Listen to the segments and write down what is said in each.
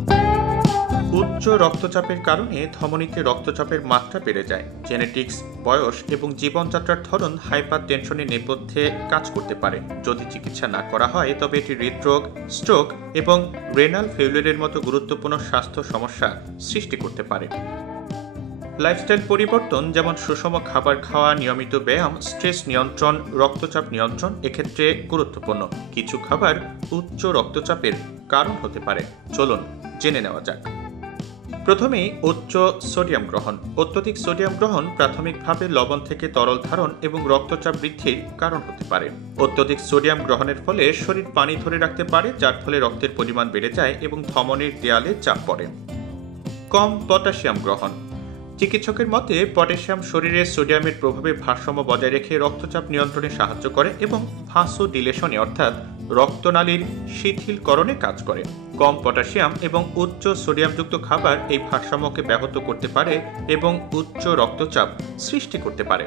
উচ্চ রক্তচাপের কারণে ধমনীতে রক্তচাপের মাত্রা বেড়ে যায়। জেনেটিক্স, বয়স এবং জীবনযাত্রার ধরন হাইপারটেনশনের নেপথ্যে কাজ করতে পারে। যদি চিকিৎসা না করা হয় তবে এটি হৃদরোগ, স্ট্রোক এবং রেনাল ফেইলিউরের মতো গুরুত্বপূর্ণ স্বাস্থ্য সমস্যা সৃষ্টি করতে পারে। লাইফস্টাইল পরিবর্তন যেমন সুষম খাবার খাওয়া, নিয়মিত ব্যায়াম, স্ট্রেস নিয়ন্ত্রণ, রক্তচাপ নিয়ন্ত্রণ এক্ষেত্রে গুরুত্বপূর্ণ। কিছু খাবার উচ্চ রক্তচাপের কারণ হতে পারে। চলুন জেনে নেওয়া যাক। প্রথমেই উচ্চ সোডিয়াম গ্রহণ। অত্যধিক সোডিয়াম গ্রহণ প্রাথমিকভাবে লবণ থেকে তরল ধারণ এবং রক্তচাপ বৃদ্ধির কারণ হতে পারে। অত্যধিক সোডিয়াম গ্রহণের ফলে শরীর পানি ধরে রাখতে পারে, যার ফলে রক্তের পরিমাণ বেড়ে যায় এবং ধমনীর দেয়ালে চাপ পড়ে। কম পটাশিয়াম গ্রহণ। চিকিৎসকের মতে পটাশিয়াম শরীরে সোডিয়ামের প্রভাবে ভারসাম্য বজায় রেখে রক্তচাপ নিয়ন্ত্রণে সাহায্য করে এবং ভাসোডিলেশনে অর্থাৎ রক্তনালীর শিথিলকরণে কাজ করে। কম পটাশিয়াম এবং উচ্চ সোডিয়ামযুক্ত খাবার এই ভারসাম্যকে ব্যাহত করতে পারে এবং উচ্চ রক্তচাপ সৃষ্টি করতে পারে।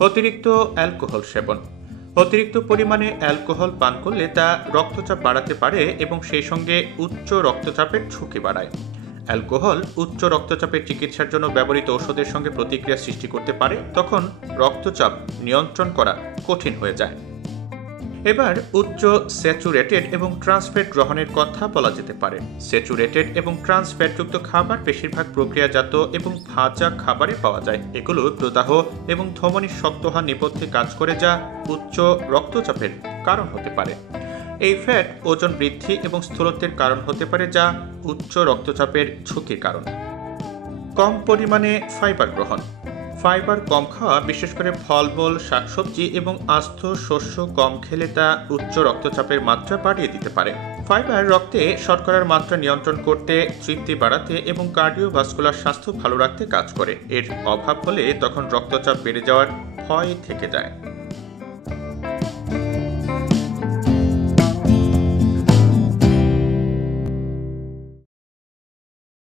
অতিরিক্ত অ্যালকোহল সেবন। অতিরিক্ত পরিমাণে অ্যালকোহল পান করলে তা রক্তচাপ বাড়াতে পারে এবং সেই সঙ্গে উচ্চ রক্তচাপের ঝুঁকি বাড়ায়। অ্যালকোহল উচ্চ রক্তচাপের চিকিৎসার জন্য ব্যবহৃত ওষুধের সঙ্গে প্রতিক্রিয়া সৃষ্টি করতে পারে, তখন রক্তচাপ নিয়ন্ত্রণ করা কঠিন হয়ে যায়। এবার উচ্চ স্যাচুরেটেড এবং ট্রান্সফ্যাট গ্রহণের কথা বলা যেতে পারে। স্যাচুরেটেড এবং ট্রান্সফ্যাটযুক্ত খাবার বেশিরভাগ প্রক্রিয়াজাত এবং ভাজা খাবারে পাওয়া যায়। এগুলো প্রদাহ এবং ধমনী শক্ত হওয়ার নেপথ্যে কাজ করে, যা উচ্চ রক্তচাপের কারণ হতে পারে। এই ফ্যাট ওজন বৃদ্ধি এবং স্থূলত্বের কারণ হতে পারে, যা উচ্চ রক্তচাপের ঝুঁকির কারণ। কম পরিমাণে ফাইবার গ্রহণ। ফাইবার কম খাওয়া, বিশেষ করে ফলমূল, শাকসবজি এবং আস্ত শস্য কম খেলে তা উচ্চ রক্তচাপের মাত্রা বাড়িয়ে দিতে পারে। ফাইবার রক্তে শর্করার মাত্রা নিয়ন্ত্রণ করতে, তৃপ্তি বাড়াতে এবং কার্ডিওভাস্কুলার স্বাস্থ্য ভালো রাখতে কাজ করে। এর অভাব হলে তখন রক্তচাপ বেড়ে যাওয়ার ভয় থেকে যায়।